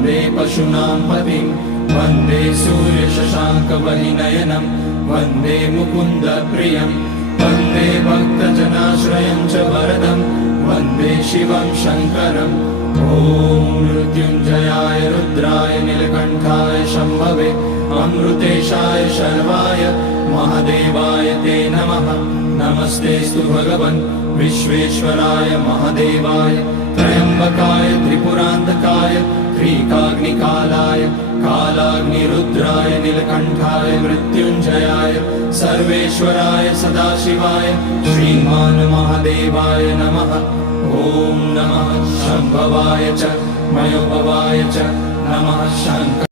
वन्दे पशूनां पतिं वन्दे सूर्यशशाङ्कवहिनयनं वन्दे मुकुन्दप्रियं वन्दे भक्तजनाश्रयं च वरदं वन्दे शिवं शङ्करम् ॐ मृत्युञ्जयाय रुद्राय नीलकण्ठाय शम्भवे अमृतेशाय शर्वाय महादेवाय ते नमः। नमस्तेस्तु भगवन् विश्वेश्वराय महादेवाय त्र्यम्बकाय त्रिपुरान्तकाय त्रिकाग्निकालाय कालाग्निरुद्राय नीलकण्ठाय मृत्युञ्जयाय सर्वेश्वराय सदाशिवाय श्रीमान् महादेवाय नमः। ॐ नमः शम्भवाय च मयोभवाय च नमः शङ्कर